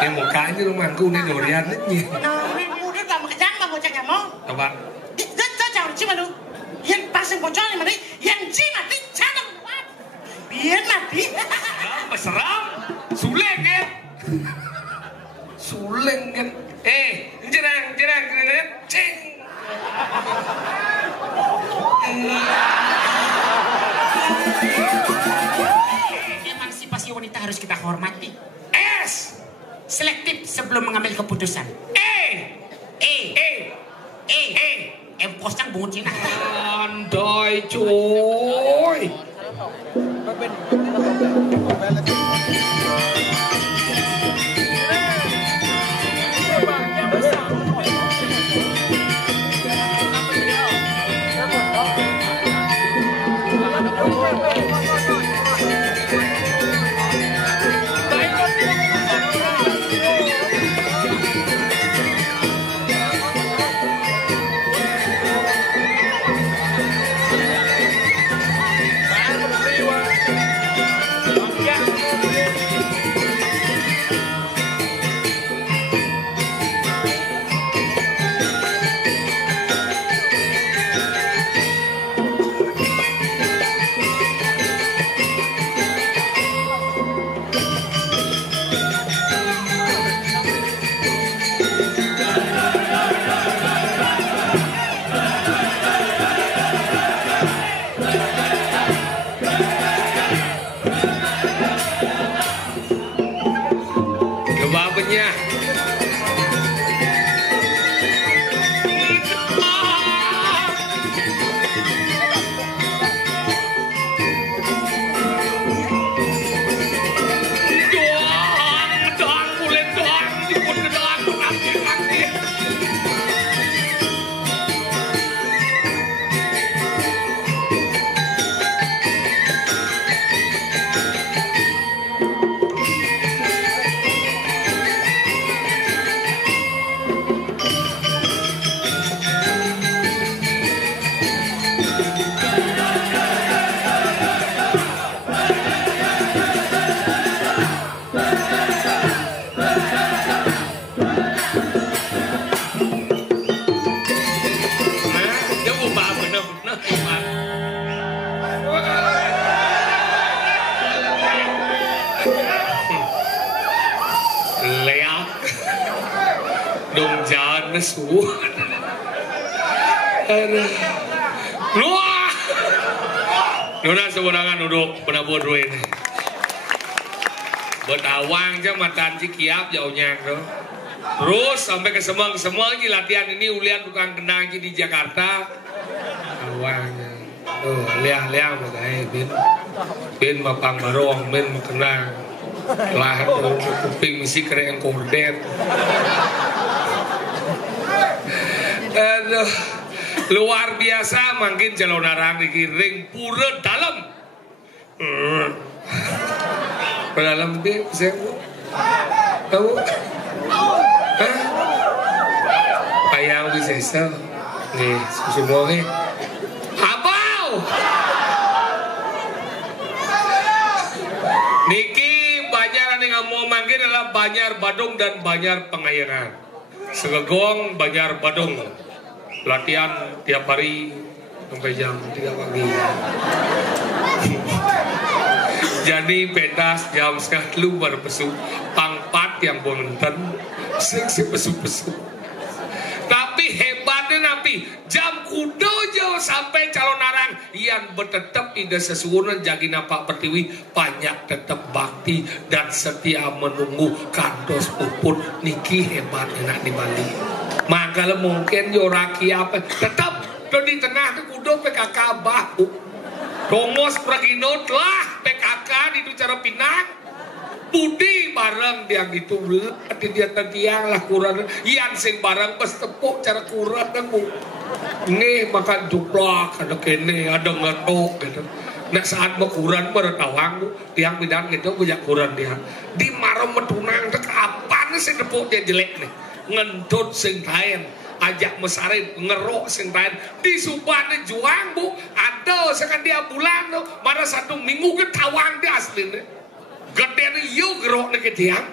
Em một cái chứ đúng không? Cô nên đồ đi ăn rất nhiều. Mua cái tầm cái dáng mà một chẳng mong. Các bạn. Rất chào chị mà đúng. Hiện bác sinh của cho này mà đi. Hiện chi mà đi chán đâu. Biến mà đi. Mà seram. Sulengen. Sulengen. Jerang. Ceng. Emansipasi wanita harus kita hormati. S. Selektif sebelum mengambil keputusan. Posnya bungut Cina. Andai cuy. Suat. Luah. Nuna sebenarnya duduk penabur duit. Betawang aja matan cikiap jauhnya tuh. Terus sampai ke Semang latihan ini ulian tukang kenang di Jakarta. Awang. Liang makanya bin mapang barong bin kenang. Lah kuping misi keren kordet. Aduh, luar biasa mungkin jalur narang dikiring pura dalam. Dalam dia bisa tahu? Hah? Ayam bisa sel. Nih, semua nih. Abau. Niki banyak yang mau manggil adalah Banjar Badung dan Banjar Pengayaran. Segegong Banjar Badung latihan tiap hari sampai jam 3 pagi. Jadi pentas jam 1 baru pesu pangpat yang bonten seksi pesu-pesu. Tapi hebatnya napi jam kudo jauh sampai calon narang yang bertetap tidak sesuai jagi napak pertiwi banyak tetap bakti dan setia menunggu kandos puput niki hebat enak di Bali. Maka mungkin yoraki apa tetap di tengah ke kudo PKK bahu Romos praginot lah PKK di cara Pinang Budi bareng dia gitu dia tiang lah kurang yang sing bareng pas tepuk cara kurang nemu nih makan juplak ada kene ada ngetok gitu. Nah saat mau kurang bertawang tiang bidang gitu punya kurang dia di marah metunang tek apaan sing nepuk dia jelek nih. Ngentut sing lain, ajak mesarin, ngerok sing lain. Di Subang juang bu, ada sekan dia bulan tuh, mana 1 minggu ke tawang dia asli nih. Gede nih yuk gerok nih ke tiang.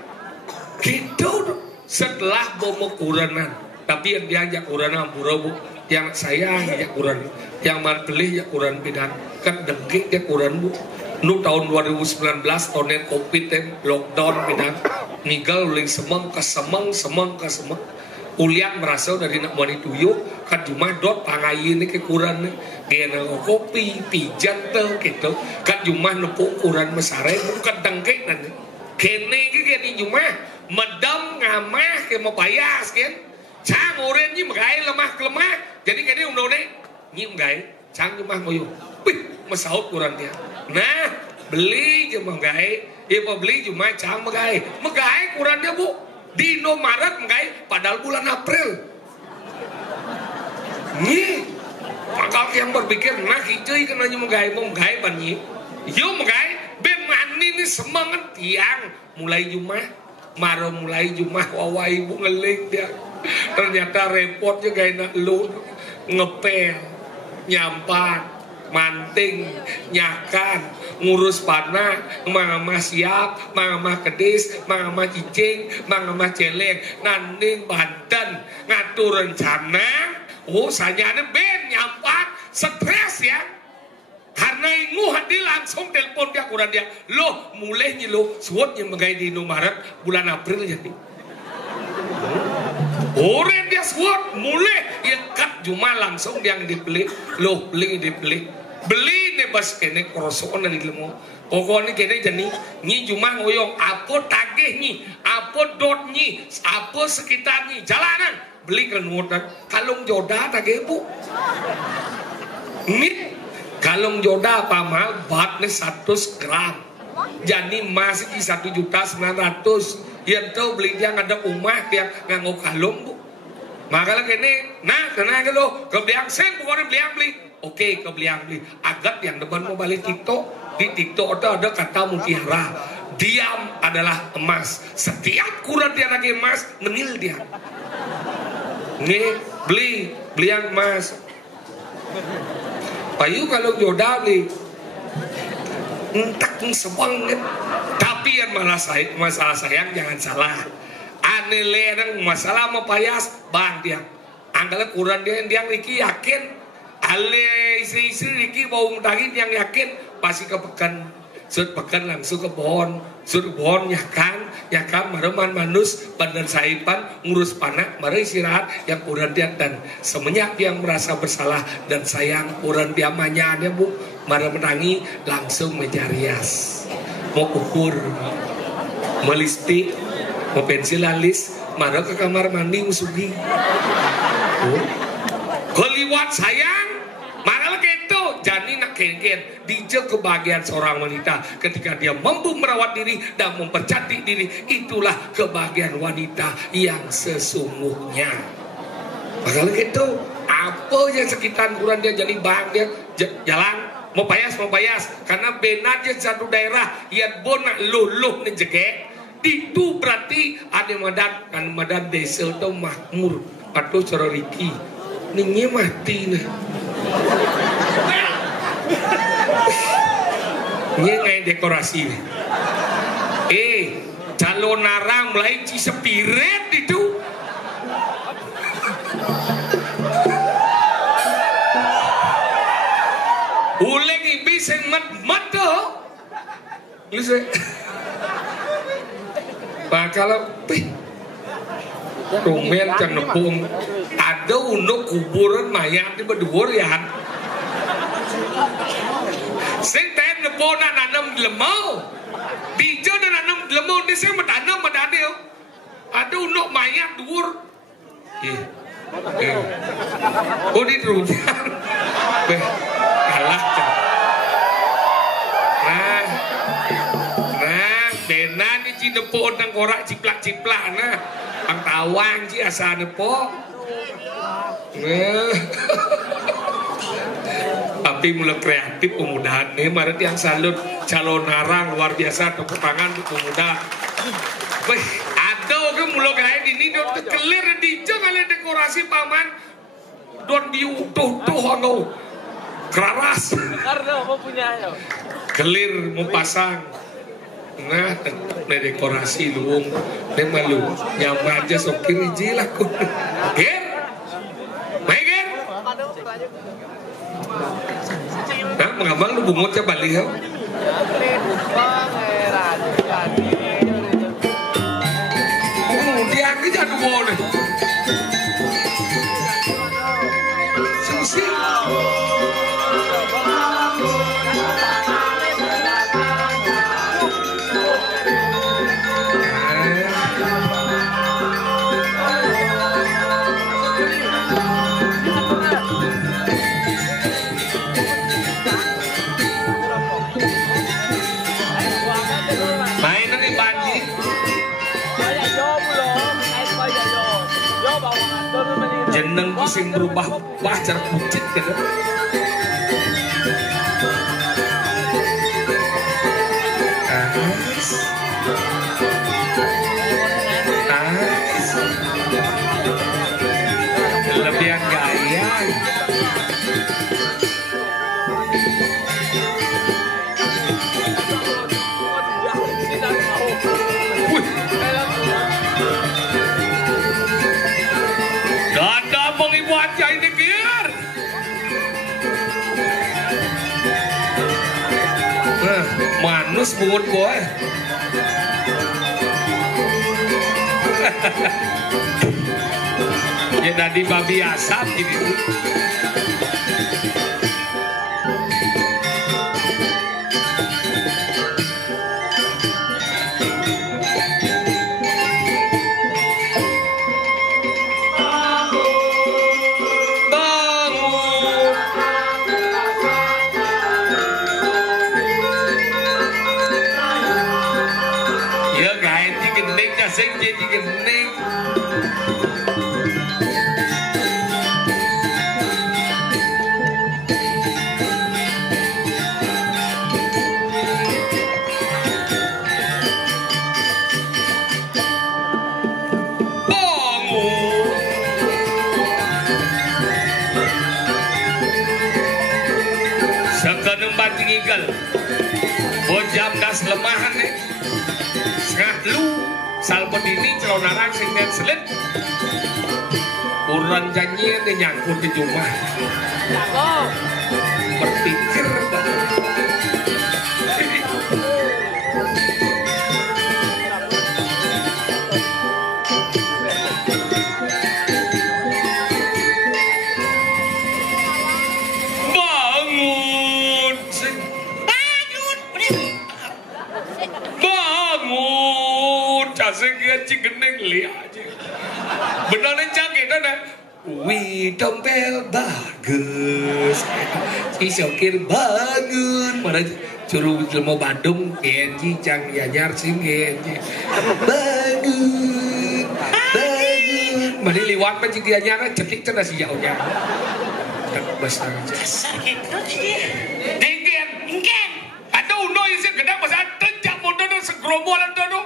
Gitu tuh. Setelah bomo kuranan, tapi yang diajak kuranan pura bu, yang saya ajak kuran, yang man beli ya kuran pidan, kan dengki ya kuran bu. Nu tahun 2019 tahun covid lockdown pidan, ninggal uling semeng ke semeng, semeng ke semeng. Ulian merasa dari nak mani tuyuk, kan cuma dot pangai ini ke kuran nih, gena kopi, pijat tuh gitu, kan cuma nepuk kuran mesare, bukan dengki nanti. Kene gini cuma medam ngamah ke mau payas kan, cang oren ni magai lemah, jadi kene umno ni, ni magai, cang cuma moyo, wih mesaut kuran dia. Nah, beli cuma magai, ibu beli cuma cang magai kuran dia bu. Di Maret magai, padahal bulan April. Nih, bakal yang berpikir, nah hijau kan hanya magai banyi. Yo magai, bemani ni semangat tiang mulai Jumat, Maret mulai Jumat, wawa ibu ngelik dia. Ternyata repot juga nak lu ngepel, nyampan. Manting, nyakan, ngurus panah, mama siap, mama kedis, mama cicing, mama celeng, nanding banten, ngatur rencana, sanyane ben nyampan, stres ya. Karena ingu hadi langsung telepon dia kurang dia, loh mulai nih lo, suat yang megai di Maret bulan April jadi. Orang dia suat mulai ya kat cuma langsung dia dibeli, loh beli nih bas kene krosokan dari lemo. Pokoknya kene jadi ni cuma ngoyong apa tagih ni, apa dot ni, apa sekitar ni jalanan beli ke nuotan kalung joda tagih bu. Ni kalung joda apa mal bat nih 100 gram. Jadi masih 1.900.000. Yang tahu beli dia ada umah yang nganggo kalung bu. Maka kene nah tenang lo kebliang sen bukan beli. Oke kebliang beli. Agat yang depan mau balik TikTok. Di TikTok ada kata mutiara. Diam adalah emas. Setiap kurang dia lagi emas menil dia. Nih beli yang emas. Payu kalau jodoh beli. Entak sebanget. Tapi yang masalah sayang jangan salah. Ane lereng masalah mau payas bang dia. Anggala kurang dia Riki yakin. Ale istri Riki bau daging yang yakin pasti ke pekan. Sud pekan langsung ke pohon. Sud pohon nyakan mareman manus badan saipan ngurus panak mare istirahat yang kurang dia dan semenyak yang merasa bersalah dan sayang kurang dia manyanya bu mare menangi langsung menjarias. Mau ukur, mau lipstick, mau pensil alis, mana ke kamar mandi musugi. Keliwat sayang, mana gitu. Jadi nak kengken, dijak kebahagiaan seorang wanita ketika dia mampu merawat diri dan mempercantik diri, itulah kebahagiaan wanita yang sesungguhnya. Makanya gitu, apa yang sekitar kurang dia jadi bang dia jalan. Mau payas karena benarnya satu daerah yang bonak luluh nih jegek itu berarti ada madan desa itu makmur atau cara Riki nih mati nih ngai dekorasi nih calon narang mulai cisepiret itu uleng ibi sing mat to. Lise. Bakal rumen can nepung ada unuk kuburan mayat di bedhuwur ya. Sing ten nepona nanam lemau. Dijo dan nanam lemau di sing metanam madane. Ada unuk mayat dhuwur. Oh di rupiah. Kalah kan. Nah, benan ni ci nepok nang korak ciplak-ciplak nah. Ang tawang ci asa nepok. Tapi mulai kreatif pemudahan nih, maret yang salut calon narang luar biasa tepuk tangan untuk pemuda. Wih, ada ke mulai dekorasi paman don diutuh tuh ono keraras Karena mau punya ayo. kelir mau pasang nah dekorasi luung malu nyaman aja sokir hiji lah ku ger baik ger nah mengabang lu bungut ya balik ya dia aja aduh boleh sisi jeneng sing berubah cara pucit gitu. Lebihan gaya. Manus bungut boy. Ya tadi babi asap gitu. Bojam das lemahan nih setengah lu salpon ini celonarang sing dan selit urang janjian dia nyangkut di rumah berpikir beneran canggih kan? Wih dompel bagus, si sokir bangun, mana suruh mau Bandung, genji cang yanyar sing genji, bangun, mana liwat macam yanyar, cetik cina si jauhnya, besar, Gitu sih. dingin, aduh no isi gedang besar, tenjak motor segerombolan dodo.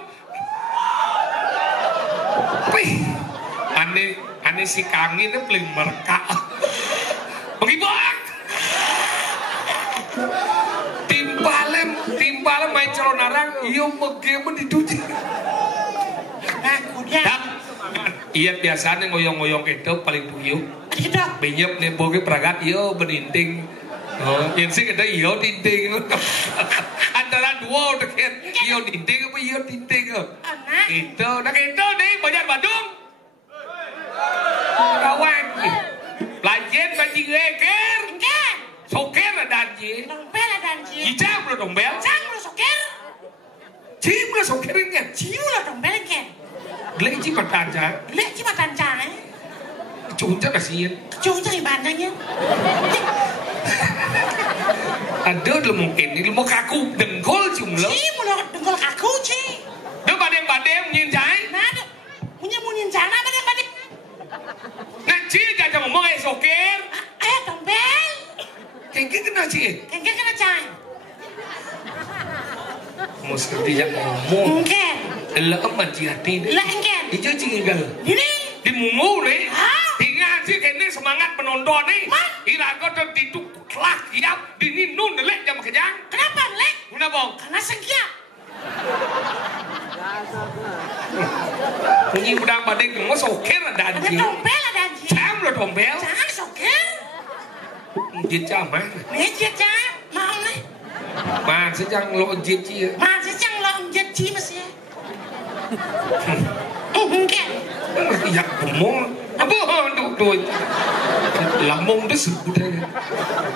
Ane si kangen itu paling merkak pengibang timpalem main celonarang iya megeme diduji iya biasanya ngoyong-ngoyong itu paling buyuk benyep nih boge peragat iya beninding yang sih kita iya dinding antara dua deket iya dinding apa iya dinding itu nah itu nih Banjar Bandung kawan lanjut baju geger soker danji Dompel danji. ijam lo dombel Cang lo soker. cim lo sokernya Ciu lo dompel kan. glek cim patanja Lek cuma tancang. cunca kasihan Cuma cari bandanya. ada lo mungkin lo mau kaku dengkol cum lo Ciu lo dengkol kaku ci. do badem nyin jai Nah, punya munin jana badem. nah cil gak ngomong soker Dompel. kengke kena cil Kengke kena cang. mesti tidak ngomong Engken. lo amat hati Lah engken. itu cinggal Ini. di mungu nih Hah? tinggal semangat menonton nih. Irago tuh dituklah kiap dininun lek jam kejang. Kenapa lek? Kenapa? Karena sengkiap. Ini udah badai mau soker ada Ada anjing. tompel ada anjing. Cam lo tompel. Jangan soker. Jit caman. Mejit ya, mau nih. Mà sejang lo jit chia. Masih cang lo jet chi masih. Mungkin. Ya ngomong. Apa tuh lambung tuh sebut aja.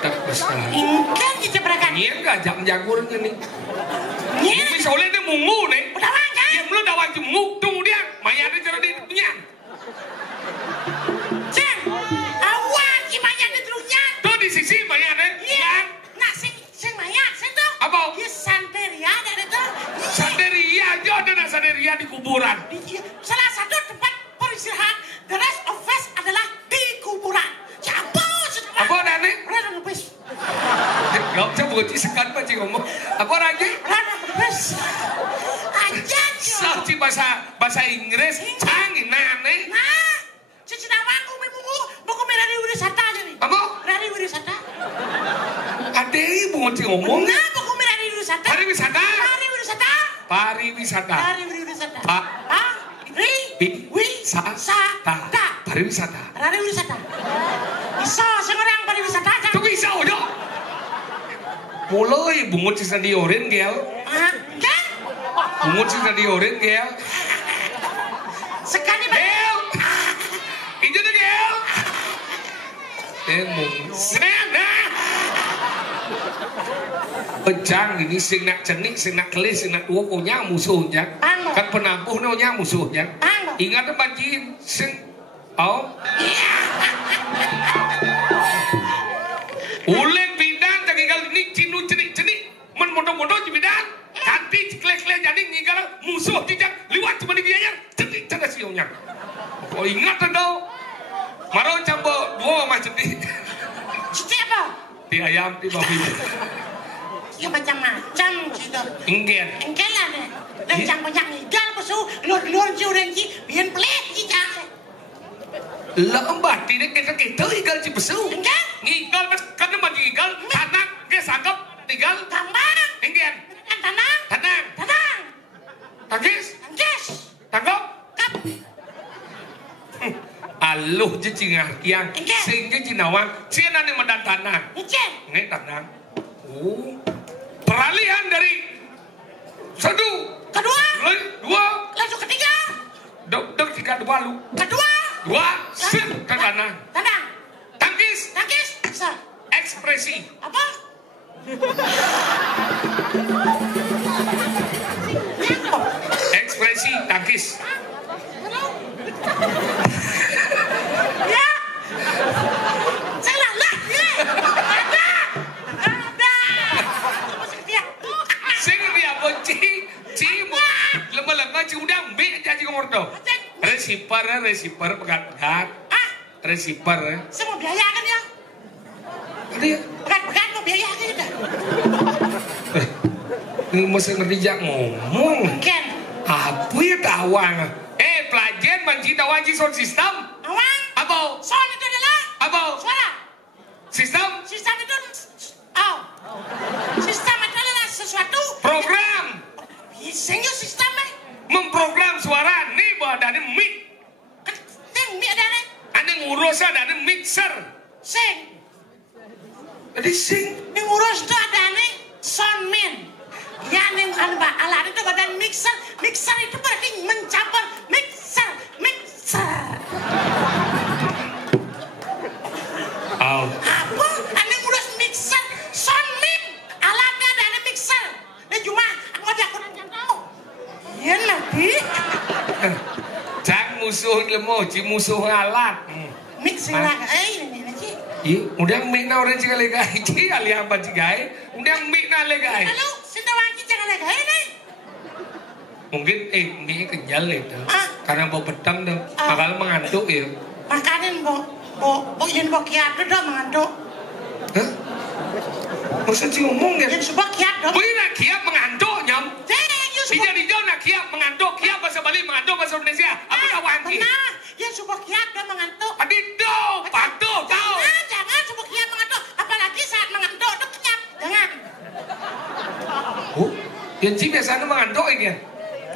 Tak besar. Mungkin kita berakan. Iya enggak jam jagurnya nih. Iya. Tapi soalnya dia mungu nih. Udah makan. Dia belum dawan mungu tunggu dia. Maya dia jadi punya. Cang, awan gimana nih dulunya? Tuh di sisi Maya deh. Iya. Nah, sing mayat, sing tuh. Apa? Iya santeria ada tuh. Sanderia aja ada sanderia di kuburan. Salah satu tempat peristirahatan the rest of us adalah di kuburan. Siapa? Apa Dani? Rada ngebis. Gak bisa buat sekan apa sih ngomong. Apa lagi? Rada ngebis. Aja Saci bahasa Inggris canggih nane. Nah, cici nama aku memunggu buku merah di wisata aja nih. Apa? Dari wisata. Ada ibu ngomong. Nah, buku merah di wisata. Pariwisata. Pariwisata. Pariwisata. Pariwisata. Pak. Wisata. Pariwisata. Pariwisata. Bisa seorang pariwisata aja. Itu bisa aja. Mulai bungut sisa diorin gel. Kan? Bungut sisa diorin gel. Sekali Gel. Itu tuh gel. Emang sana. Pejang ini sing nak cenik, sing nak kelis, sing nak dua punya musuhnya. Kan penabuh punya musuhnya. Ingat banjir sing oh. Uleng bidang tinggal ini cinu cenik men mondo-mondo di bidang kanti ciklek-klek jadi ngigal musuh jejak liwat cuma di dia cenik cerdas sionya. Oh ingat dong. Maro cambo dua macam ni. Siapa? Di ayam di babi. Ya macam-macam gitu. Inggen. Engkel ada. Dan yang banyak ngigal pesu lur-lur jurenji biar pelit jijak. Lembat tidak kita igal ci besu. Engkel? Ngigal mas karena mah ngigal tanang ke sangkap tinggal Tambang. inggen. Tanang. Tanang. Tanang. Tangkis. Tangkis. Tangkap. Kap. Aluh je cingah yang Enggen. sing je cinawang siana ni mendan tanang. Icen. Ngai tanang. Oh. Peralihan dari satu Kedua. dua Langsung ketiga. dok tiga dua lu Kedua. dua sit ke tanang. Tanang. Tangkis. Tangkis. Bisa. Ekspresi. Apa? Ekspresi tangkis. Ya. Salah lah. Ya. Ada. Sing dia benci cimu lama-lama ci udang be jadi ngordo. Receiver pegat-pegat. Ah, Receiver. semua biaya kan ya? Ada ya? Pegat-pegat mau biaya kan ya? Ini mesti ngerti jak ngomong. Ken. Apa ya tawang? Pelajar manci tawang ci sound system. Awang. Apa? Sound itu adalah Apa? suara. Sistem? Sistem itu sistem itu adalah sesuatu Program. Sehingga sistemnya Memprogram suara nih badan mic. Keteng dia ada nih Ada ngurus ada mixer. Sing Jadi sing ngurus itu ada nih soundman. Ya nih alat itu badan mixer. Mixer itu berarti mencampur mixer. Oh. Apa? Ane ngurus mixer soundman. Alatnya ada nih mixer. Dan cuma aku tahu. Iya nanti. Cak musuh lemo, ci musuh alat. Mixer lah. Ini sih. Iya, udah mic na orang cikal legai, ci ali apa cikai, udah mic na legai. Lalu sendawang kita lagi ini. Mungkin mic kenyal itu, Ah. karena bau petang tuh, bakal mengantuk ya. Makanin bo kiat dah mengantuk. Hah? Maksud ci ngomong ya? Yang sebuah kiat dong. Boleh nak kiap mengantuk nyam? Sebuah Tidak dijauh nak kiap mengantuk, kiap bahasa Bali mengantuk bahasa Indonesia. Apa dah wangi? benar. Yang sebuah kiat dah mengantuk. Adi do, patut. Yang Ci biasanya mengandung ya?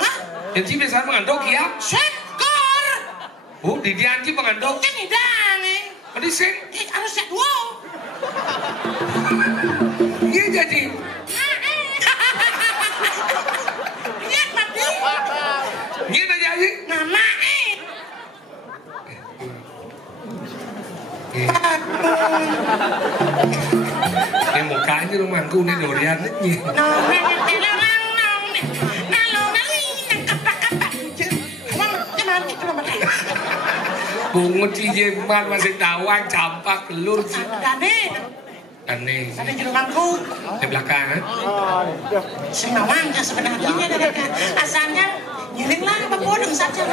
Hah? Yang Ci biasanya mengandung ya? Sekor. Oh, di dia Ci mengandung. Kan hidang eh. Tadi sih. Harus set dua. Iya jadi. Iya mati. Iya dah jadi. Nama Ini mukanya lu mangku nih durian nih. Bungut si jemat masih tawang campak kelur sih. Aneh. Ada juru mangku. Di belakang. Si Mawang yang sebenarnya asalnya ngiling lah apa bodong saja.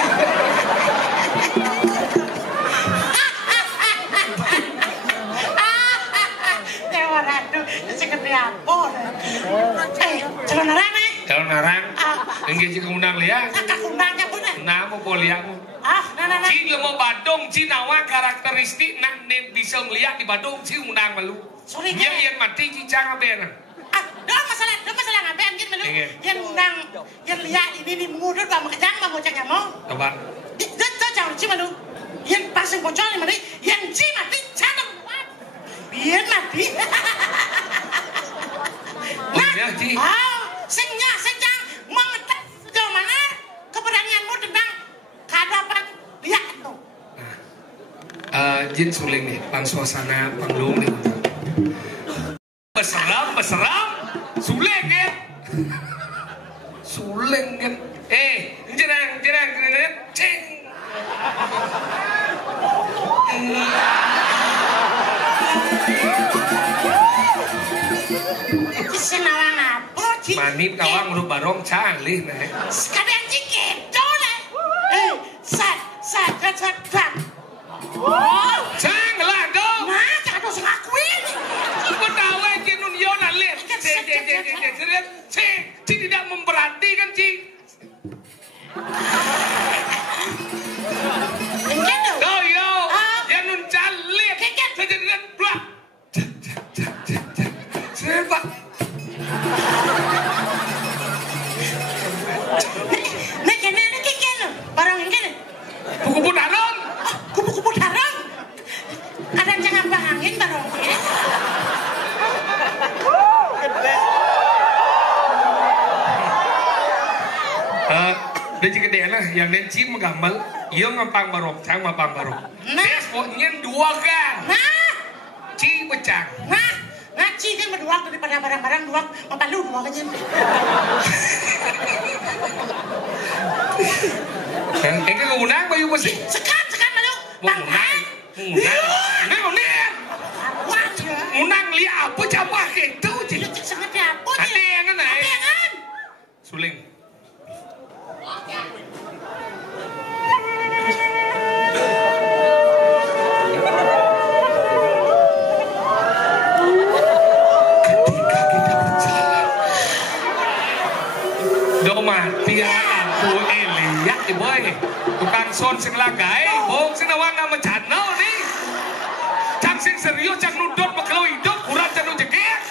Dewa radu segede apa? Calon narang nih. Calon narang. Enggak sih kemunang liang. Kakak undangnya bener. Nama poliang. Nah. Ci mau Badung, Ci nawa karakteristik nak bisa ngeliat di Badung, Ci undang malu. Sorry. Ya yang mati Ci jangan benar. Dah masalah ngapain gitu malu. Yang undang, yang lihat ini di mulut bang kejang bang bocahnya mau. Coba. Itu jauh Ci malu. Yang pasang bocor ni malu, yang Ci mati canang. Biar mati. Nah, Ci. Senjang mengetak jauh mana keberanianmu tentang kehadapan dia itu. Jin suling nih, pang suasana panglung nih. Beseram, suling kan? Suling kan? Jerang, ceng. Senawang apa? Manip kawang urut barong canggih nih. Sekadang cikit, dole. Sedang. Oh, Cangglah dong. nah, jangan dosa ngakuin. Kau tahu aja nun Yona lihat. Ci tidak memperhatikan Ci. Enggak dong. Kau yo, yang nun calit. Saya blak. Sebab. Nek kene barang ini. Kupu darong. Kupu-kupu darong. Kadang jangan bangangin barang ini. Dia juga dia lah yang Ci menggambar, ia ngapang barong, cang ngapang barong. Dia pokoknya dua kan. Nah, Ci pecah. ngaci kan berduang daripada barang-barang duang, mapalu duang aja. Ini keunang bayu mesti. Sekan malu. Bangkai. Unang lihat apa coba gitu Ci. Sengaja apa dia? Ada yang kan? Suling. Mati aku lihat di boy tukang son sing lagai bong sing nawang nama channel nih cang sing serius cang nudot bakal hidup kurang cang nujekek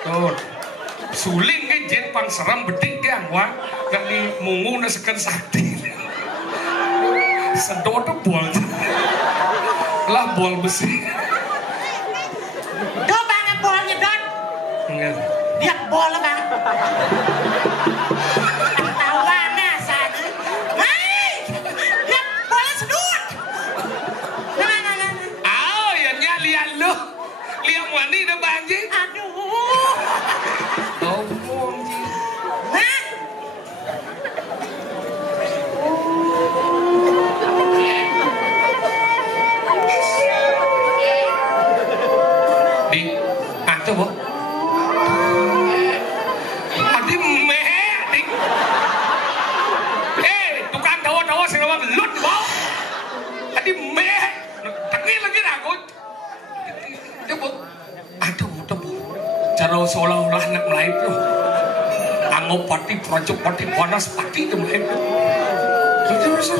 tuh suling ke jen pang seram bedik ke angwang gak di mungu na sekan sakti sedot tuh bol lah bol besi Do banget bolnya Don. Dia bola bang. Tawana saja. Hei, dia bola sedut. Nah. Ya lihat lu, lihat wani dah banji. Aduh. Oh, Hah? Di, tuh bu. Tukang tawa-tawa sing nawang lut bau. Tadi meh, tengil lagi aku. Jebut. Aduh, cara seolah-olah nak melayu tu. Angop pati, projok pati, panas pati tu melayu. Terus.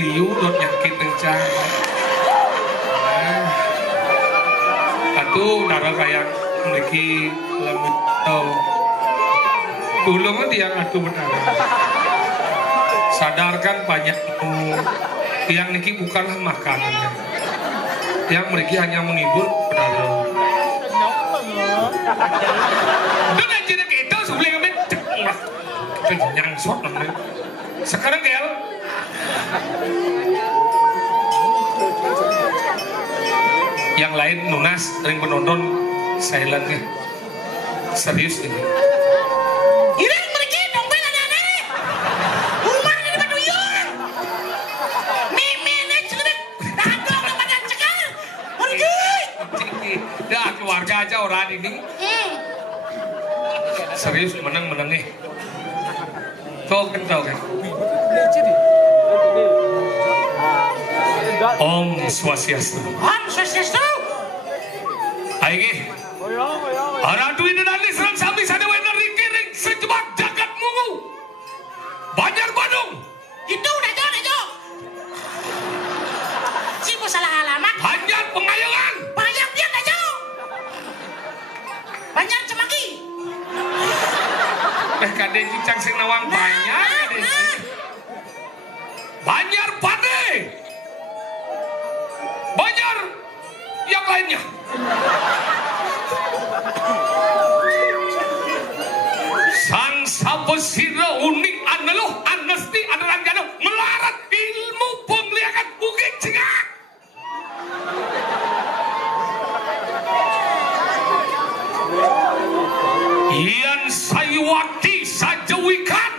liu dot nyakit kencang. Atuh darah kayak memiliki lemut tau. Dulu mah dia atuh benar. Sadarkan banyak yang niki bukanlah makanannya. Yang mereka hanya menghibur benar. Dan aja kita sebelum kami kenyang sok namanya. Sekarang Gel. Yang lain nunas ring penonton silentnya serius ini. Ireng mereka dompet ada rumah ini batuyun. Meme cerdik dadong kepada cekal. Pergi. Dah keluarga aja orang ini. Serius menang nih. Tahu kan. Om Swastiastu. Om Swastiastu. Ayo. Aradu ini nanti serang sambil sana wenar ring sejebak jagat mungu. Banjar Bandung. Itu udah jauh. Si bos salah alamat. Banjar Pengayolan. Banyak dia udah jauh. Banyak Cemaki. Kade cicang sing nawang banyak kade. Banjar Pade. Banjar yang lainnya. Sang sabesira unik aneluh anesti aneranjana melarat ilmu penglihakan bukit cingak. Ian sayuwakti sajawikan.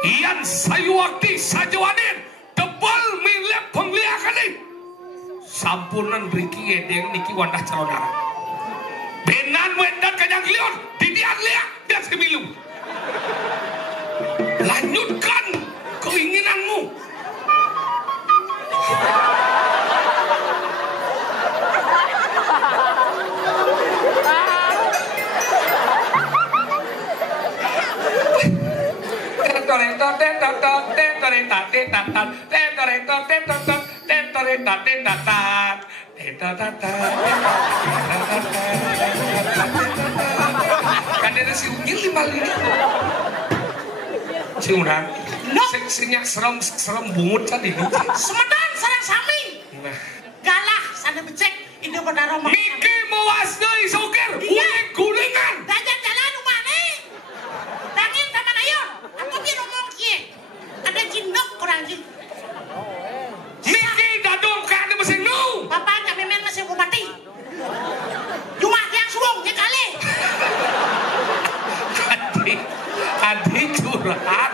Ian sayuwakti sajawanin. Tebal milih penglihakan ini. Sampunan beriki edeng niki wandah calonara. Benan wendan kanyang lion. Didian liak dan semilu. Lanjutkan keinginanmu. Kan ada si Unyil di balik ini. Si Unan, singnya serem bungut tadi. Semedan sarang sami. Galah sana becek ide pada Roma. Niki mewasna isokir. Unik gulingan. Dajan jalan rumah nih. Dangin taman ayon. Aku biar ngomong kie. Ada jindok kurang jin. Niki dadong kan mesin nu. Bapak kami men masih mau mati. Cuma yang suruh nya kali. Adik curhat.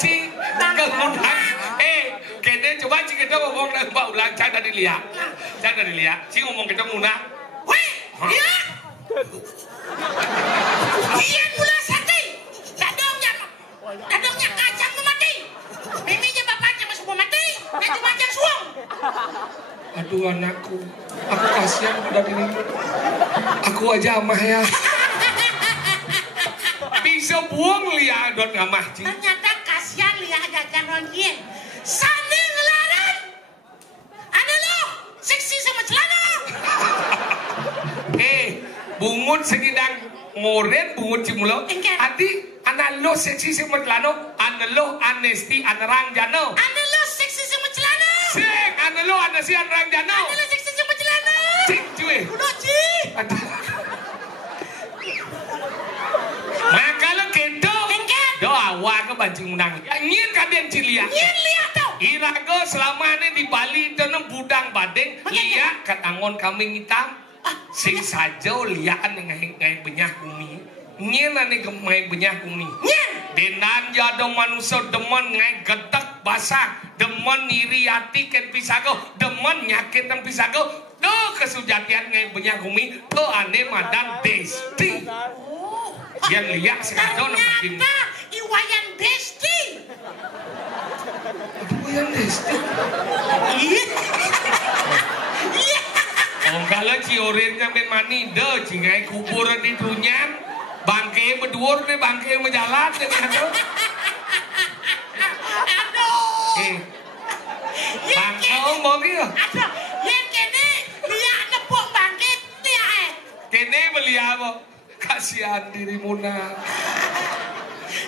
Ci kemudian kene coba ci kita ngomong dengan Mbak Ulang jangan dilihat. Ci ngomong kita nguna. Weh, iya. Iya mula sakti. Dadongnya kacang mau mati. Miminya bapaknya masih mau mati. Dan cuma yang suruh. Aduh anakku, aku kasihan pada diri. Aku aja amah ya. Bisa buang liat don ngamah Ci. Ternyata kasihan lihat jajan ronjien. Sani ngelaran. Ada lo, seksi sama celana. Bungut segidang ngoren bungut cimulo. Adi, anak lo seksi sama celana. Anak lo anesti anerang jano. Ada lo seksi sama celana. Sing, anak lo anesti anerang jano. Ada lo seksi sama celana. Cik cuy. Udah Ci. Maka lo kento. Doa warga bancing menang. Nyin kadang cilia. Nyin lihat tau. Irago selama ini di Bali tenem budang badeng. Liak katangon kambing hitam. Sing saja liaan ngai benyah bumi. Nyin ane gemai benyah bumi. Nyin. Denan jadong manusia demen ngai getek basah. Demen iri hati ken pisago. Demen nyakit dan pisago. Tuh kesujatian ngai benyah bumi. Tuh ane madan desti. Yang liak sekadon nama Ternyata Iwayan Desti. Iwayan Desti. Iya. Oh kalau ciorirnya ben mani deh, cingai kuburan di dunyan, bangke berdua nih bangke menjalan dengan itu. Aduh. ngomong kia. Aduh, yen kene liak nepuk bangkit tiae. Kene beli apa? Kasihan dirimu nak.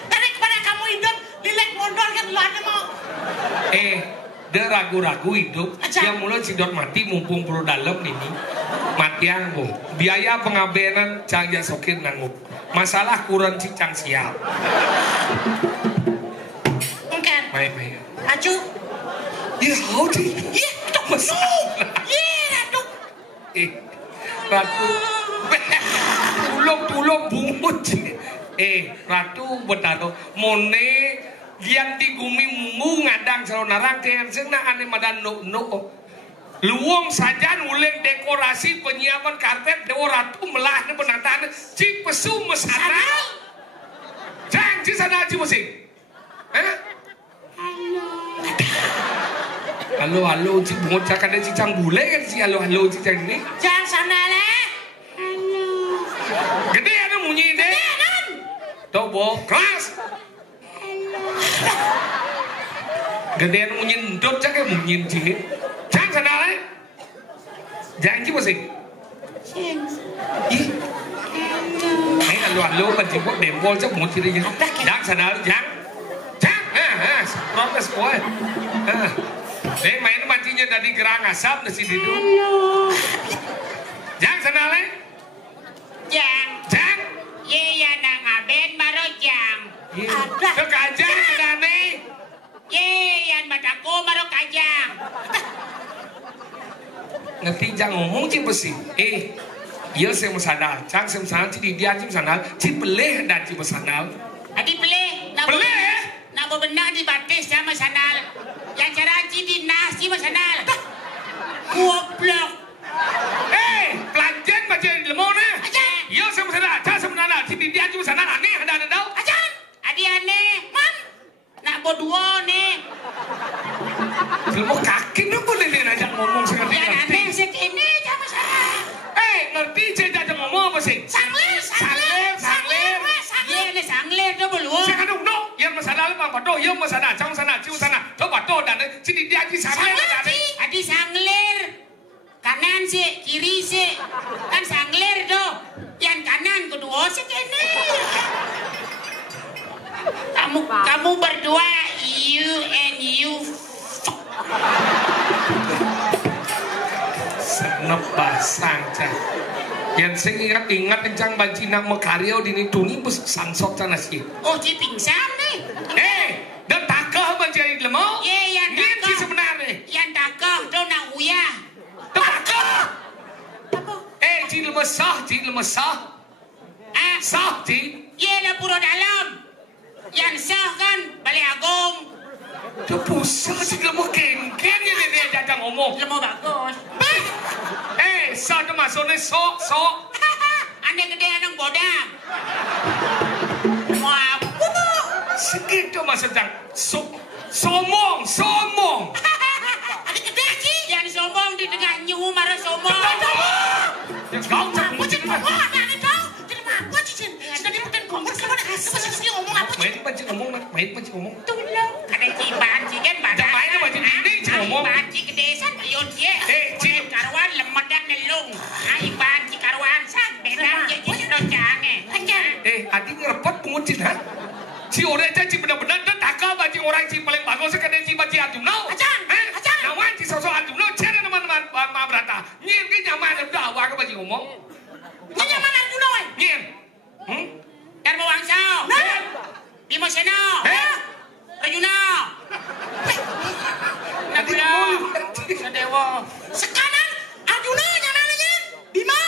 Tadi kepada kamu hidup, lilek mondor kan lu ada mau. Dia ragu-ragu hidup. Yang mulai sidot mati mumpung perlu dalam ini. Mati yang bu. Biaya pengabenan cang sokir nanggup. Masalah kurang cicang siap. Mungkin. Baik. Aju. Ya, howdy. Iya, itu masalah. Iya, Ratu. Ratu. Tulung bungut. Ratu betano. Mone yang digumi mu ngadang salonarang kean sena ane madan no. Luwung saja uleng dekorasi penyiapan karpet dewa ratu melahnya penataan ci pesu mesana. Jangan ci sana ci musik. Halo ci bungut cakap ada cicang bule kan ci halo cicang ini. Jangan sana leh. Gede ada bunyi deh. Tobo keras. Gedean bunyi ndot cakap bunyi ci. Jangan sana leh. Jangan ci musik. Mấy halo kan ci buat dempol cak bunyi ci dia. Jangan sana jangan. Protes boy. Main mancingnya dari gerang asap di sini dulu. Jang sana le. Jang. Ye ya nang aben maro jang. Ke kajang ada nih. Ye yan mataku maro kajang. Ngerti jang ngomong ci besi. Iya saya mesadal. Jang saya mesadal ci di dia ci mesadal. Ci peleh dan ci mesadal. Adi peleh. Peleh. Nabo benar di batis sama sanal. Yang cara di nasi sama sanal. Goblok. Pelajar baca di lemon eh. Yo sama sana, ca sama sana, ci dia cuma sana aneh ada tahu. Ajan. Adi aneh. Man. Nak boduo nih. Lemon kaki ni boleh ni aja ngomong sekali. Yang aneh sekini sama sana. Ngerti saya aja ngomong apa sih? Sangler. Ye ni sangler tu belum. Saya kan dong. Yang masalah bang bato, yang masalah, cang sana, cium sana, tu bato dan ci dia ci sana ada. Adi sangler. Kanan sih, kiri sih. Kan sangler tuh. Yang kanan kedua sih kene. Kamu berdua you and you Senep basang cah. Yang saya ingat encang banci nak mekario di ni tuni bus sangsok cana sih. Oh, ci pingsan nih. Dan takah banci di lemau. Ye, yang ni ci takah. sebenarnya. Yang takah tuh nak uyah. Takah. Apa? Ci lemah sah. Sah ci. Ye na puro dalam. Yang sah kan balik agung. Dah pusat ci lemah ken ni dia jajang ngomong. Lemo bagus. Sah tu masuk ni sok. Ane gede anang bodang. Wah, Sikit tu masuk jang. Somong. Ane gede sih. Yang sombong di tengah nyuhu marah sombong. Kau cakap Pucin, wah, ane tahu. Jadi apa cicin? Sudah diputin kompor kemana? Masa sih ngomong apa? main banci ngomong. Tolong. Ada ciban sih kan badan. Jangan main banci ini ngomong. Banci kedesan ayon dia. Cik. Karwan lemot dan nelung. Ai banci karwan sang bedang jadi dojange. Adi ngerepot pengucin ha? Si orang ci benar-benar dan takah banci orang ci paling bagus sekadar ci banci adum nau. Ajan. Nawan ci sosok adum nau. Cina teman-teman ma berata. Nyen ke nyaman dah awak ke banci ngomong. Ini nyaman adum nau. Nyen. Darmo Wangsao. Bimo Seno. Rajuna. Nabula. Sadewa. Sekarang Arjuna nyamannya Bimo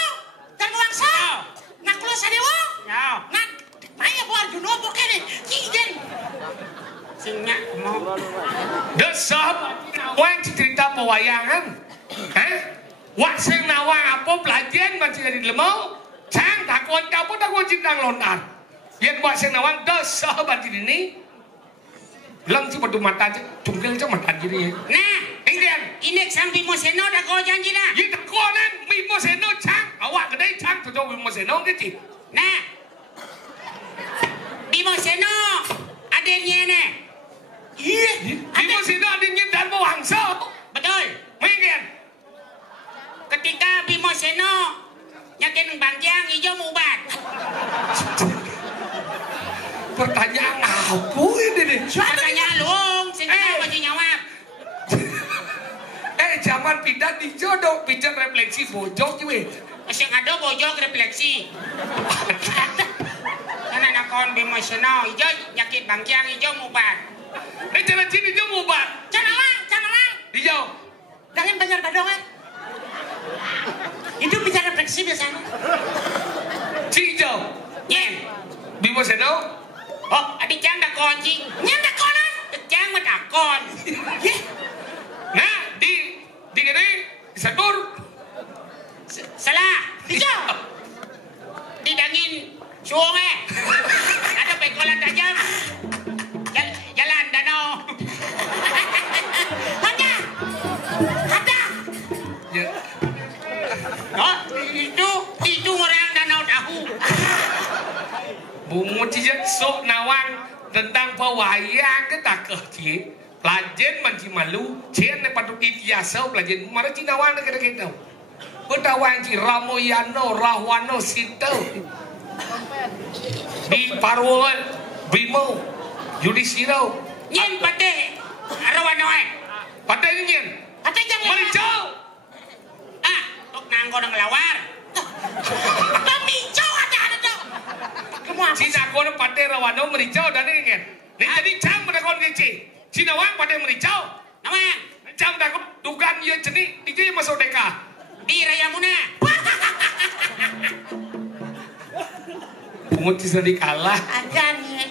Darmo Wangsao. Nakulo Sadewa. Ya. Nak maya bu Arjuna pokoknya nih. Kijen. Sinyak mau. Desah. Wan cerita pewayangan. Wak sing nawang apa pelajaran banci dari lemau. Cang takut cintang lontar. Yang buat saya nawang desah banci ini. Lang ci padu mata aja, cungkil aja mata diri. Nah, ini sang Bimo Seno dah kau janji dah. Ini tak kau nan, Bimo Seno cang, awak kedai cang tu Bimo Seno ke ci. Nah, Bimo Seno adanya ni. Bimo Seno adanya Darmo Wangsao. Betul. yakin bangkiang hijau mubat. Pertanyaan apa ini nih? Pertanyaan luung, sing kenapa baju nyawab. Zaman pindah di jodoh, pindah refleksi bojok cuy. Sing ada bojok refleksi. Kan anak kon emosional, hijau yakin bangkiang hijau mubat. Cara cini hijau mubat. Canawang. Hijau. Jangan banyak badongan. Itu bicara refleksi biasanya. Si hijau. Nyen. Bimo seno. Oh, adik cang dak kunci. Nyen dak konan. Cang mah dakon. Nah, di gini disakur. Salah. Hijau. Didangin sungai. Ada pekolan tajam. Jalan danau. Ada. Ya. Oh, itu orang danau tahu. Bungut cijak sok nawang tentang pewayang ke tak kecil. Pelajen manci malu, cien ne patut itiasa pelajen. Mara cinawang nak kita. Pedawang ci Ramoyano, Rahwano, Sinto. Di Parwol, Bimo, Yudhishiro. Nyen pate, Rawano ay. Pate ni nyen. Pate jangan. Maricau. Tok nanggo nang lawar. Pemicau ada tu. Kamu apa? Cina kono pate Rawano Maricau dan ni nyen. Ni jadi cang pada kon kecil. Cinawang pate Maricau. Namang. Cang dah dugaan ia jenis. Dia masuk deka. Di Raya Muna. Bungut cisna dikalah. Agan ni.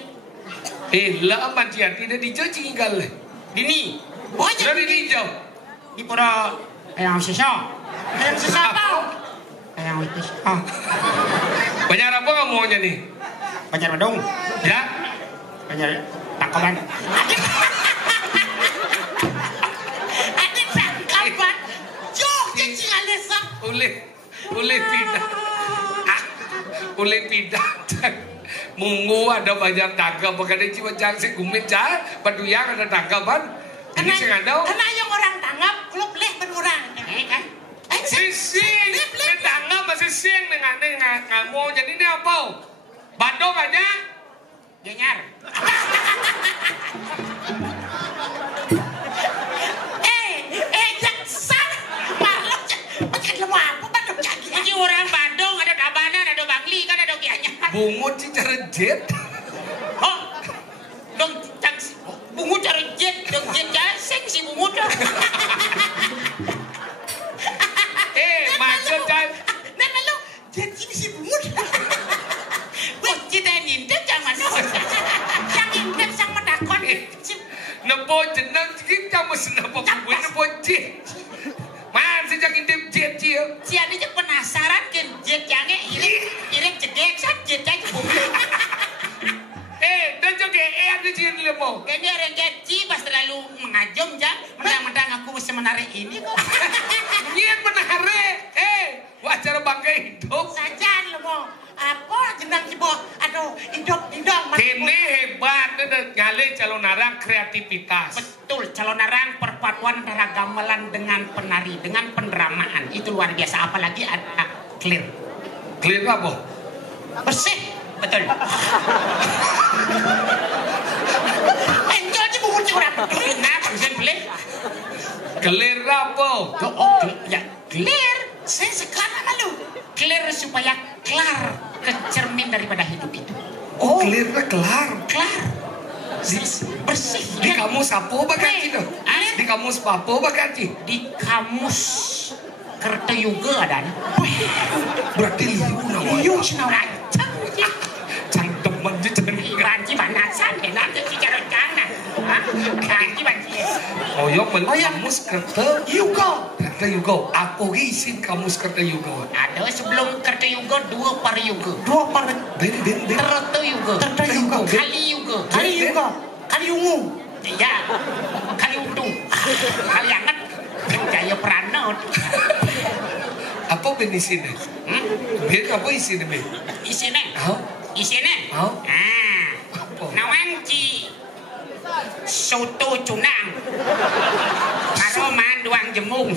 Lah aman dia tidak dicuci tinggal. Dini. Dari hijau. Di pura ayam sisa. Ayam sisa apa? Ayam itu. Banyak apa kamu maunya nih? Banyak badung. Ya? Banyak tangkapan. Ada tangkapan. Jok cacing alesa. Ule pindah. Ule pindah. Munggu ada banyak tangkap. Bukan cuma jangsi gumit cah. Paduyang ada tangkapan. Ini sih ada. Karena yang orang tangkap, klub leh berurang. Kan? Sising. Tangkap masih siang dengan kamu. Jadi ini apa? Bandung aja. Genyar. Jaksan. Marlok. Macam lemah apa Bandung jadi? Ini orang Bandung ada Tabanan, ada Bangli, kan ada Gianyar. Bungut sih cara jet. Oh. Dong bungut cara jet, dong jet jaseng si bungut. Maksud kan? Nah lalu jet ini si bungut. Wah, kita ngintip jangan dong. Yang ngintip sang medakon. Nepo jenang kita mesti nepo gue nepo jet. Man sejak intip jet dia. Si ade je penasaran kan jet jange irit cedek sak jet aja bumi. Dan juga ada jet dia mau. Kayaknya orang gaji pas terlalu mengajum jang. Mentang-mentang aku mesti menarik ini kok. Niat menarik. Wajar bangga hidup. Saja lo mau apa jenang cibo. Aduh, indok. Kene hebat ngale calon narang kreativitas. Betul, calon narang perpaduan antara gamelan dengan penari, dengan pendramaan. Itu luar biasa. Apalagi ada clear. Clear apa? Bersih. Betul. Enjol di buku curang. Nah, bangsen boleh. Clear apa? Oh, ya clear. Saya sekarang lalu clear supaya kelar kecermin daripada hidup itu. Oh, clear kelar. Kelar. Bersih. Di kamus apa baganti tuh? Di kamus apa baganti? Di kamus Kertayuga ada. Berarti liu nawa. Liu sinawang. Cantik banget cantik. Banci banasan enak jadi jalan kanan. Banci. Oh, yang kamus Kertayuga. Kertayuga. Apa isin kamus Kertayuga? Ada sebelum Kertayuga dua Pariyuga. Ben. Kertayuga. Kaliyuga. Kaliyungu. Ya. Kaliuntung. Kaliangan. Jaya Prana. Apa ben isinya? Ben apa isinya ben? Isinya? Isinya? Nawan ci soto cunang. Karo manduang jemung.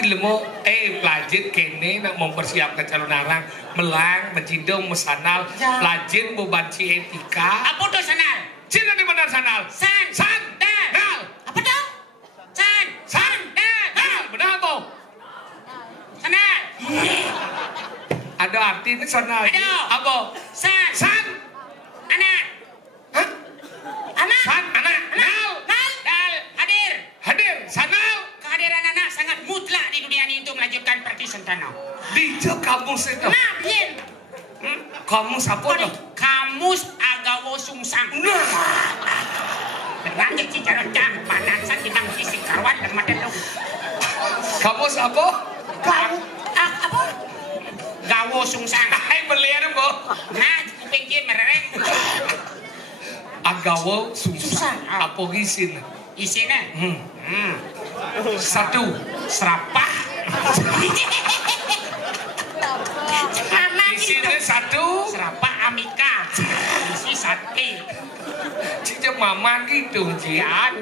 Cilemo pelajin kene nak mempersiapkan calon arang melang mencidong mesanal pelajin membanci etika. Apa tuh sanal? Cina di mana sanal? Sandal. Apa tuh? Sandal. Benar apa? Sanal. Ada artinya sanal. Ada. Apa? San. Anak. Hah? Anak. San anak. Nal. Dal. Hadir. Sanal. Kehadiran anak sangat mutlak di dunia ini untuk melanjutkan praktis sentana. Dijak kamus itu. Nah, bien. Kamus apa tuh? Kamus Agawo Sungsang. Nah. Terang jadi cara cang panasan kita mesti kawan dan mata tahu. Kamus apa? Apa? Gawo Sungsang. Hai belian kok. Nah, kupingnya mereng. Agawo susah. Apa gisin? Isinya. Satu. Serapah. Isinya satu. Serapah Amika. Isi sate. Cica maman gitu Ya,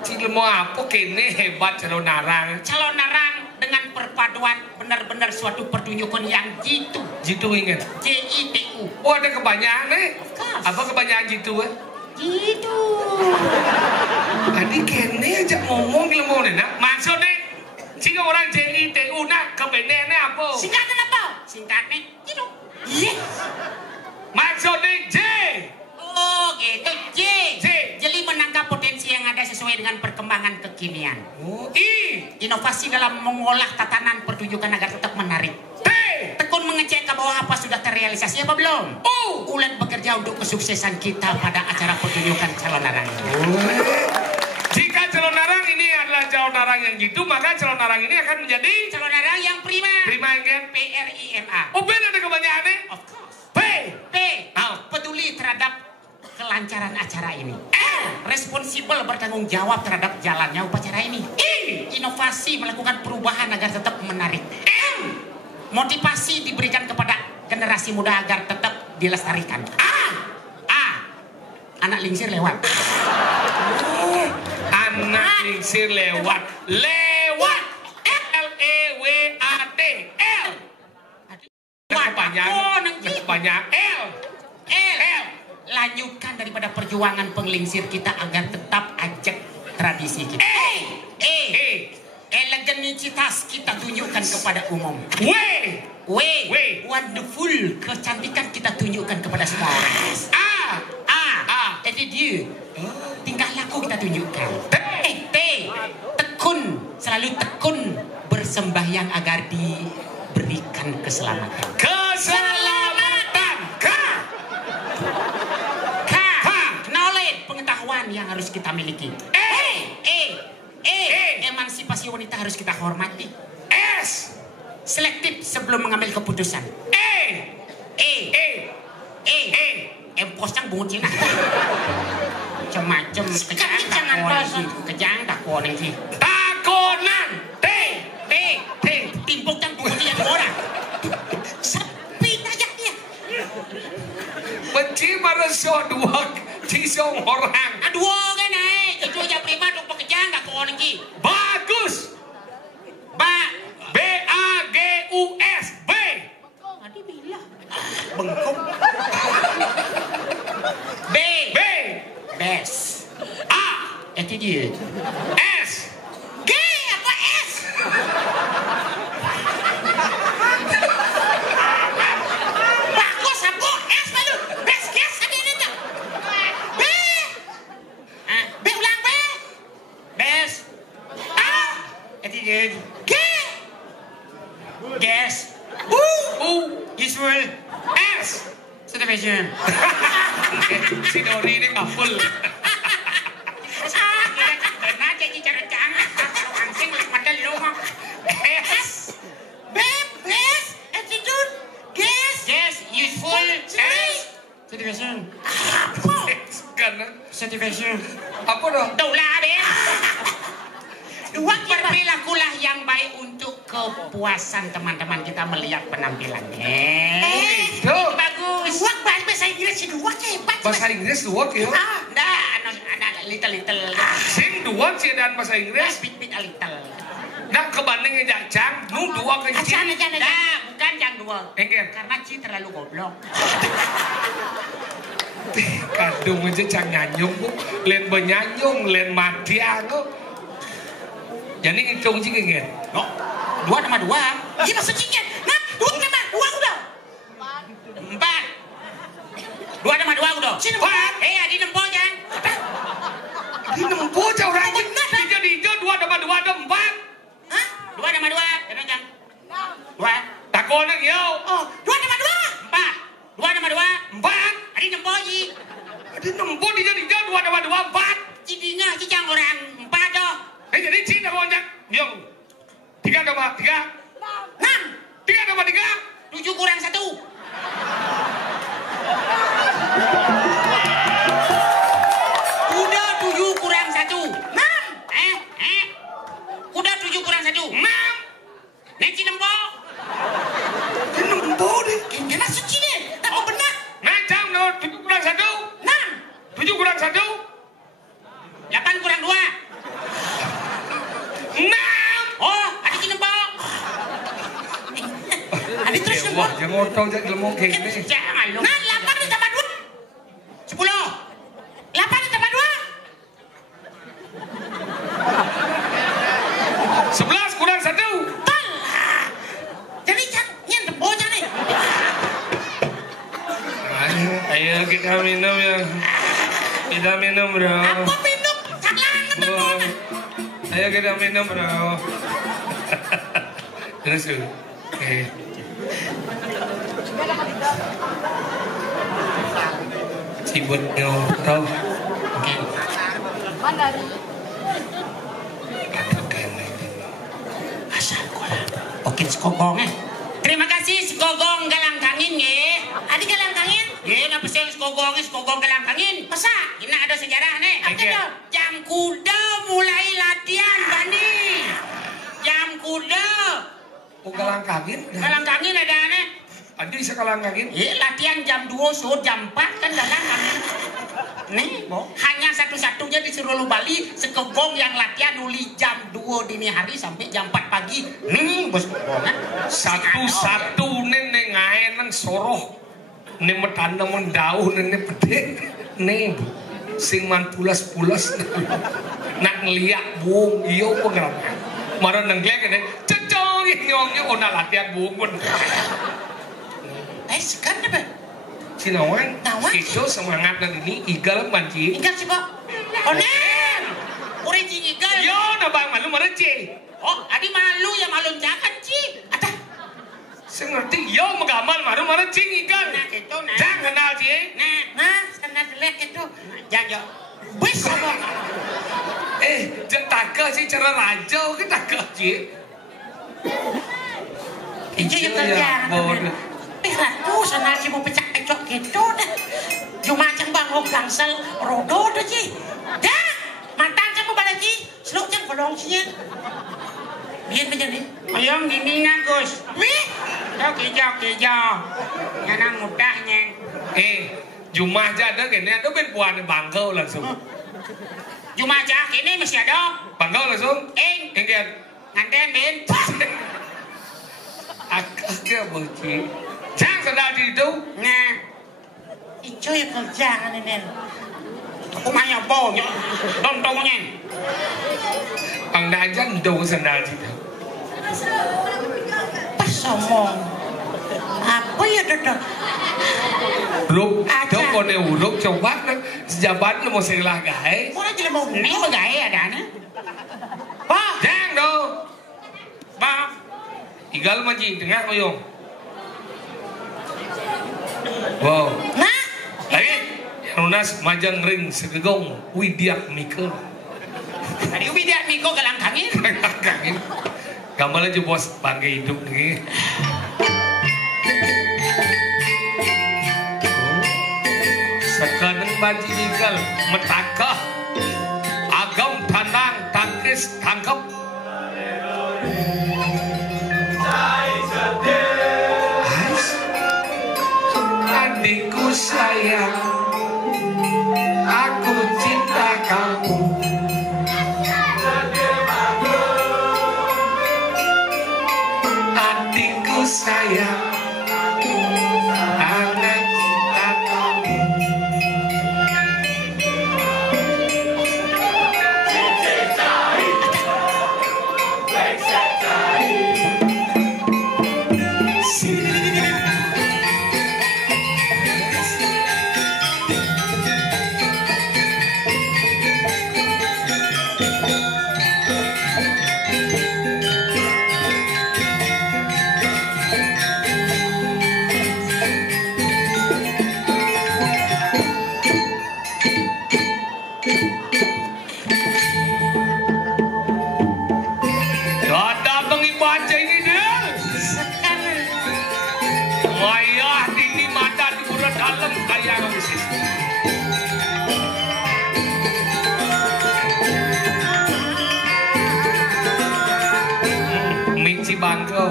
Cilemo apa kene hebat calon narang. calon narang dengan perpaduan benar-benar suatu pertunjukan yang jitu. Jitu ingat. JITU. Oh ada kebanyakan course. Apa kebanyakan jitu Jitu. Tadi kene aja ngomong cilemo nak. Maksudnya jika orang JITU nak kebenarannya apa? Singkatnya apa? Singkatnya jitu. Maksudnya J. Oh gitu J. J. Jeli menangkap potensi yang ada sesuai dengan perkembangan kekinian. Oh, I. Inovasi dalam mengolah tatanan pertunjukan agar tetap menarik. T. Tekun mengecek ke bawah apa sudah terrealisasi apa belum. Ulet bekerja untuk kesuksesan kita pada acara pertunjukan calon narang. Jika calon narang ini adalah calon narang yang gitu, maka calon narang ini akan menjadi Calon narang yang prima. prima kan? PRIMA. Oh benar ada kebanyakannya. Of course. P. Peduli terhadap kelancaran acara ini. Responsibel bertanggung jawab terhadap jalannya upacara ini. Inovasi melakukan perubahan agar tetap menarik. Motivasi diberikan kepada generasi muda agar tetap dilestarikan. Anak lingsir lewat. Anak lingsir lewat. Lewat. LEWAT. L. Kepanjang L. Lanjutkan daripada perjuangan penglingsir kita agar tetap ajak tradisi kita. Eleganticitas kita tunjukkan kepada umum. W. Wonderful. Kecantikan kita tunjukkan kepada semua orang. Attitude. Tingkah laku kita tunjukkan. T. Tekun. Selalu tekun bersembahyang agar diberikan keselamatan. Knowledge, pengetahuan yang harus kita miliki. Emansipasi wanita harus kita hormati. S. Selektif sebelum mengambil keputusan. Posnya bungut Cina. Macam-macam kejang takonan sih. Takonan. T. Timpuk dan bungut yang orang. Sepi aja dia. Benci meresah dua cisong orang. Aduh kan itu aja prima untuk pekerjaan takonan sih. Bagus. BAGUS. B. Tadi bilang. Bengkok. B. Best. Itu dia. S. G apa S? Bagus apa S malu? Best guess ada ini tak? B ulang B. Best. Itu dia. G. Guess. Useful. S. Situation. Si Dori ini kapul. Benar jadi cara jangan kalau ansing mata lu. S. Best. Attitude. Guess. Useful. S. Situation. Situation. Apa dong? Daulah deh. Berperilakulah yang baik untuk kepuasan teman-teman kita melihat penampilannya. Itu Bagus. Duak bahasa Inggris duak hebat. bahasa Inggris dua kyo. Dah, little. Sing dua sih dan bahasa Inggris. Bit a little. Nak kebandingin jang, nu dua ke Ci. Acan. Nah, bukan jang dua. Engger. Karena Ci terlalu goblok. Kadung aja cang nyanyung bu, len benyanyung, len matiang bu. Jadi ngicung Ci engger. No, 2 tambah 2. Iya maksud Ci kan? Nah, 2 tambah 2 udah. 4. 2 tambah 2 udah. Ci 4. Adi nempo jang. Di nempo jauh rajin. Di 2 tambah 2 ada 4. Hah? 2 tambah 2. Kenapa jang? 2. Takon yo. Oh, 2 tambah 2. 4. 2 tambah 2. 4. Adi nempo ji. Di nempo di 2 tambah 2 4. Cidinya ci jang orang 4 doh. Jadi Ci tambah jang. Yo. 3 tambah 3. 6. 3 tambah 3. 7 kurang 1. Udah 7 kurang 1. 6. Udah 7 kurang 1. 6. Neci nempo. Nempo deh. Gimana suci deh? Tak mau benar. Nah jam no 7 kurang 1. 6. 7 kurang 1. 8 kurang 2. 6. Oh, ada ci nempo. Ada terus nempo. Wah, jangan ngotong jangan lemong kayak gini. Jangan lu. Nah, 8 ditambah 2. 10. 8 ditambah 2. 11 kurang 1. Jadi nyen tempo nih. Ayo kita minum ya. Kita minum bro. Apa minum? Saklangan tempo. Ayo kita minum bro. Terus tuh. Sibut tau. Asal kola. Oke skogong Terima kasih skogong galang kangin nge. Adi galang kangin? Ye, napa sih skogong galang kangin? Masa? Ini ada sejarah nih. Apa itu? Jam kuda mulai latihan Bani. Jam kuda. Oh galang kangin? Galang kangin ada nih. Adi bisa galang kangin? Ye, latihan jam 2 so jam 4 kan galang kangin. Nih, hanya satu-satunya di seluruh Bali sekegong yang latihan uli jam 2 dini hari sampai jam 4 pagi. Nih, bos bohongan. Satu-satu neng ngain nang soroh. Neng metanda mendauh neng pede. Neng sing man pulas-pulas nak ngeliat buung iyo pengeram. Marah neng glek neng cecong nyongnya ona latihan buung pun. Sekarang apa? Si Nawang, itu semangat dan ini igal banci. Igal sih, Pak. Oh, nem. Uri ji igal. Yo, nabang malu mana Ci? Oh, adi malu ya malu jangan Ci. Ada. Saya ngerti, yo magamal malu mana Ci igal. Nah, itu nah. Jangan kenal Ci. Nah, kenal jelek itu. Jangan. Wis apa? Taka sih cara raja ke taka Ci. Itu yang kerja. Ratu sana si mau pecah-pecok gitu dah. Cuma cang bangok gangsal rodo dah Ci. Dah, matang cang balik Ci. Seluk cang kolong sih. Biar menjadi. Ayam gini na Gus. Wih. Kijau. Nyanang mudahnya. Jumah aja ada kini ada ben puan bangkau langsung. Jumah aja kini masih ada. Bangkau langsung. Enggan. Nganten Ben. Agak benci. Jangan sedang di itu. Nah, itu yang kerjaan ini. Aku maya bonya, dontongnya. Ang najan do sendal di itu. Pas ngomong. Apa ya dodok? Ruk, itu kone uruk coba sejabat lu mau selah gae. Mana jadi mau nih mau gae ada nih? Bah, jangan do. Bah, igal maji tengah moyong. Wow. Nah, lagi yang lunas majang ring segegong Widiat Miko. Tadi Widiat Miko galang kangin. Kangin. Gambar aja bos bangga hidup nih. Sekarang baji igal metakah agam tanang tangkis tangkap. Adikku sayang, aku cinta kamu. bangko.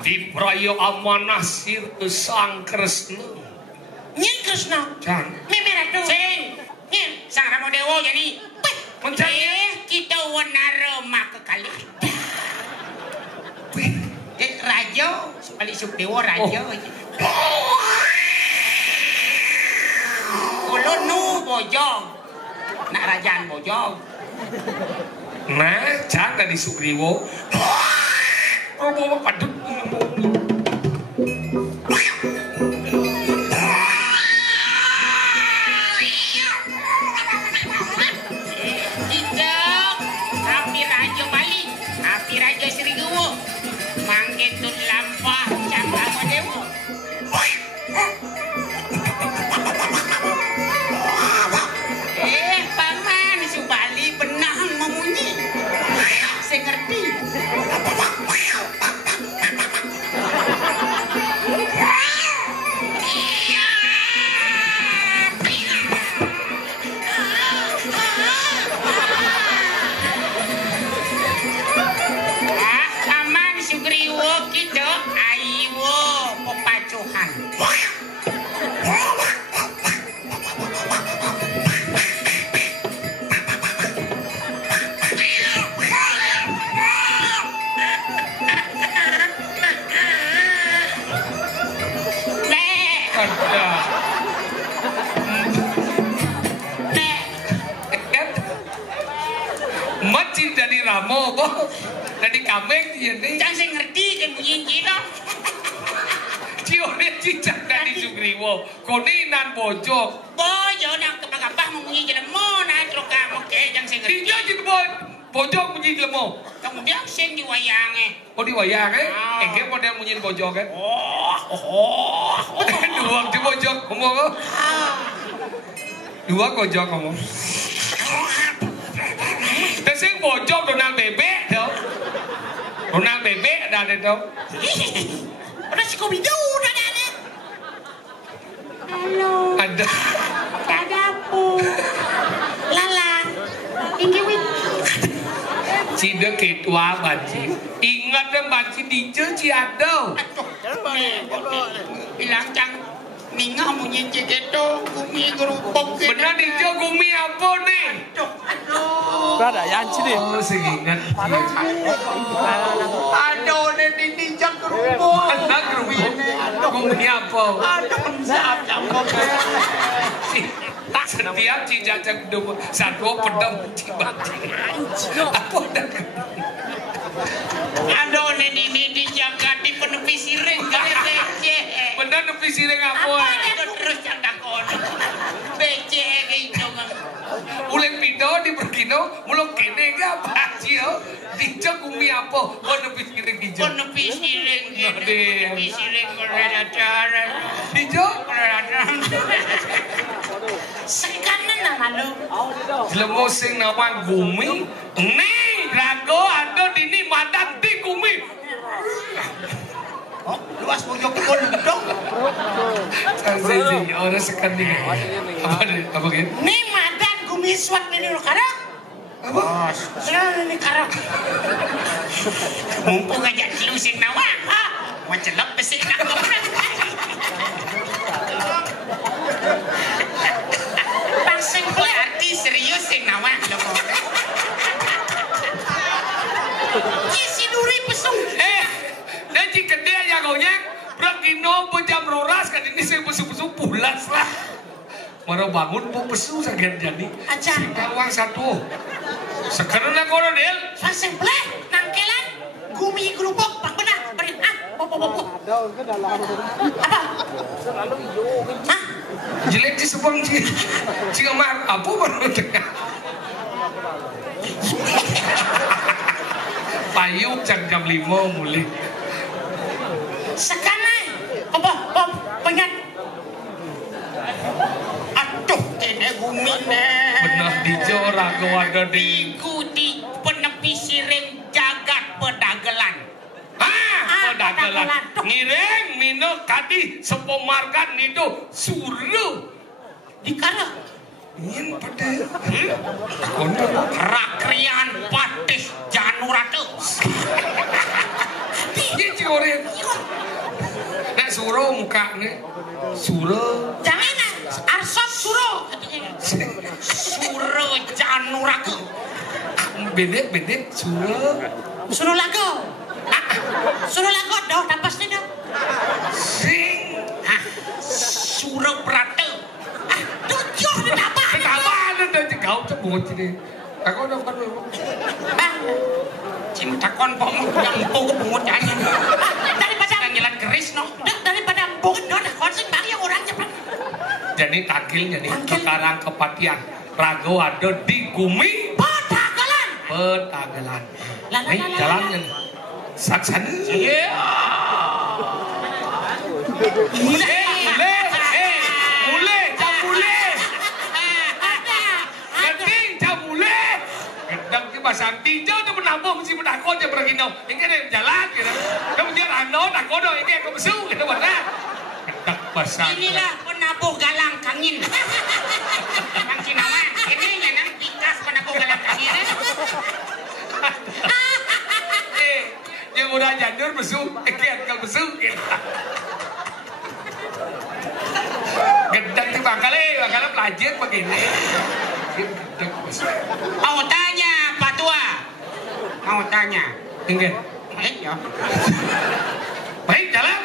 Dipraya amanah sir Sang Kresna. Nyen Kresna. Jan. Mimi ratu. Sing. Nyen Sang Ramadewa jadi. Mencari kita wanara mak kekali. Raja, sekali Subdewa raja. Kulo nu bojong. Nak rajaan bojong. Nah, jangan di Sugriwo. Robo padut. Dari kameng ini. Jangan saya ngerti kan bunyi cina. Cione cicak dari Sugriwo. Koninan bojok. Bojok nak kepang-kepang bunyi cina. Mau natro kamu ke jangan saya ngerti. Dia jadi bojok bunyi lemo. Kemudian sing di wayangnya. Oh di wayangnya? Engke model bunyi bojok kan? Dua di bojok ngomong. Dua bojok ngomong. Tesing bojok Donald bebek dong. Donald bebek ada dong. Ada si Scooby-Doo ada. Halo. Ada. Ada po. Lala. Ingin wit. Cida ketua banci. Ingat dan banci dice ciado. Bilang cang. Ninga munyi cegeto gumi gerupok. Benar dice gumi apa nih? Ada yang sini. Oh segingat. Aduh ini jang gerupok. Anak gumi apa? Aduh siap. Tak setiap cicak dua satu pedang cibat. Apa dah? Aduh ini dijaga di penepi siring kali beceh. Benar nepi siring apa? Apa terus yang dakon? Beceh gitu kan. Uleng pido di berkino muluk kene ga bacio dicok gumi apa? Oh nepi siring dijo. Penepi siring gitu. Penepi siring berada cara. Dijo? Sekanan nama lu. Lemo sing nawang gumi. Nih rago ada dini madan di gumi. Oh, luas pojok dong. Sangat orang sekali. Apa gitu? Nih madan gumi suat ini lo karak. Apa? Selalu ini karak. Mumpung aja lu sing nawang. Macam lepas sing nawang. Pasang berarti serius sing nawang lo. Isi duri pesung. Dan jika dia yang gonya, berkino jam roras kan ini saya pesu-pesu pulas lah. Mara bangun bu pesu sakit jadi. Aja. Kawang satu. Sekarang nak orang del. Pasang plek nangkelan gumi gerupok pak benar beri bobo. Apa? Hah? Jelek di sebang jika mar apa baru dengar. Payung jam 5 mulai. Sekarang apa pengen aduh kene bumi Benar di Rago ada di ikuti penepi siring jagat pedagelan. pedagelan ngiring mino kadi sepomargan nido suruh Dikara ingin pada kono rakrian patih januratu. ini cigoren nek suruh muka nih suruh Jangan arsop suruh. Suruh januratu. bedek suruh Lagu. Suruh lagu dong tapasnya dong. sing Suruh berata. Tujuh di apa? kenapa ada kau cebut ini aku udah kan Cinta konpom yang bungut bungutannya. Daripada ngilat keris no. Daripada bungut no dah konsen bagi orang cepat. jadi takilnya nih sekarang kepatian Rago ada di Gumi Petagelan nih jalannya nih saksan mulai gedang ki basang tinjau tu menambung si menakon je beragino ini ada jalan gitu kemudian ano nakodo ini aku besu gitu mana gedang basang Inilah penabuh galang kangin. Bang Cinawan, ini yang pikas penabuh galang kangin. yang udah jandur besu kian kal besu gitu gedang ti bakale pelajar begini gedang besu Mau tanya Pak Tua. Mau tanya. enggak Ya. baik jalan